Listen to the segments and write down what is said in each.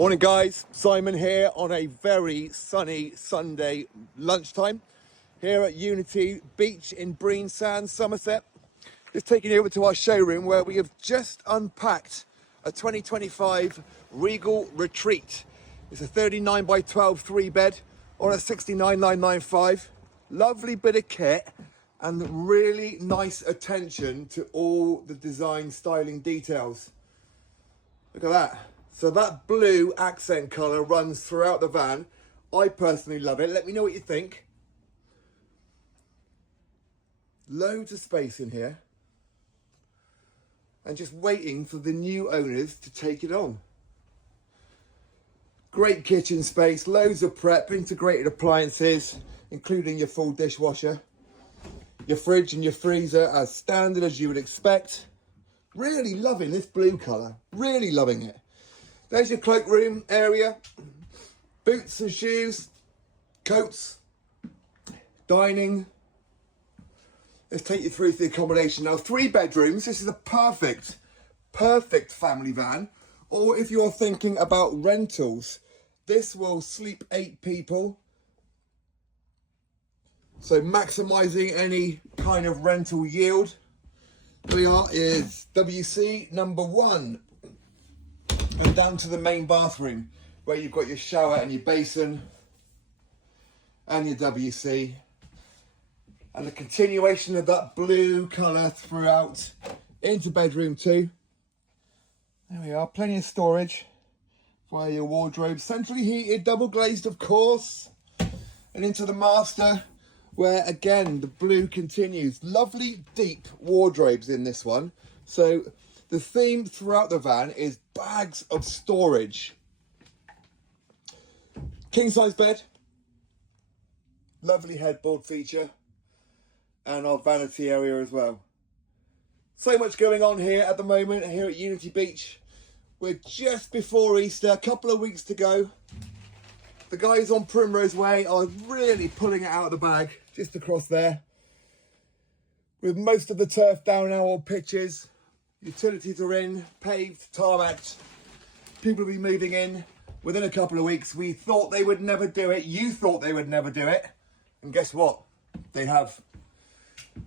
Morning guys, Simon here on a very sunny Sunday lunchtime here at Unity Beach in Breen Sands, Somerset. Just taking you over to our showroom where we have just unpacked a 2025 Regal Retreat. It's a 39 by 12 3-bed on a 69995. Lovely bit of kit and really nice attention to all the design styling details. Look at that. So that blue accent colour runs throughout the van. I personally love it. Let me know what you think. Loads of space in here. And just waiting for the new owners to take it on. Great kitchen space, loads of prep, integrated appliances, including your full dishwasher. Your fridge and your freezer as standard as you would expect. Really loving this blue colour. Really loving it. There's your cloakroom area, boots and shoes, coats, dining. Let's take you through the accommodation now. 3 bedrooms. This is a perfect family van. Or if you're thinking about rentals, this will sleep 8 people. So maximising any kind of rental yield. Here we are is WC number 1. And down to the main bathroom where you've got your shower and your basin and your WC. And the continuation of that blue colour throughout into bedroom 2. There we are, plenty of storage for your wardrobe. Centrally heated, double glazed of course. And into the master where again the blue continues. Lovely deep wardrobes in this one. So the theme throughout the van is bags of storage. King size bed. Lovely headboard feature. And our vanity area as well. So much going on here at the moment here at Unity Beach. We're just before Easter, a couple of weeks to go. The guys on Primrose Way are really pulling it out of the bag, just across there. With most of the turf down now on pitches. Utilities are in, paved, tarmacked. People will be moving in within a couple of weeks. We thought they would never do it. You thought they would never do it. And guess what? They have.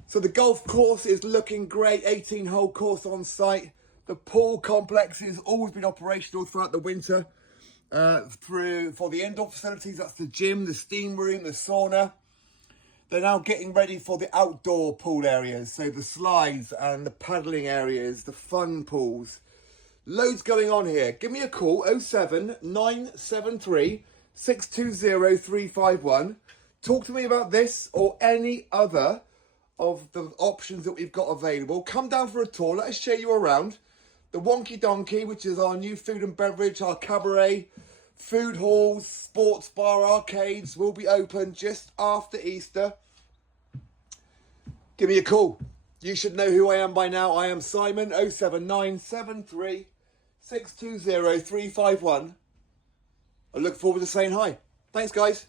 So the golf course is looking great. 18-hole course on site. The pool complex has always been operational throughout the winter. For the indoor facilities, that's the gym, the steam room, the sauna. They're now getting ready for the outdoor pool areas. So the slides and the paddling areas, the fun pools. Loads going on here. Give me a call, 07973 620 351. Talk to me about this or any other of the options that we've got available. Come down for a tour. Let us show you around. The Wonky Donkey, which is our new food and beverage, our cabaret, food halls, sports bar, arcades will be open just after Easter. Give me a call. You should know who I am by now. I am Simon, 07973 620 351. I look forward to saying hi. Thanks, guys.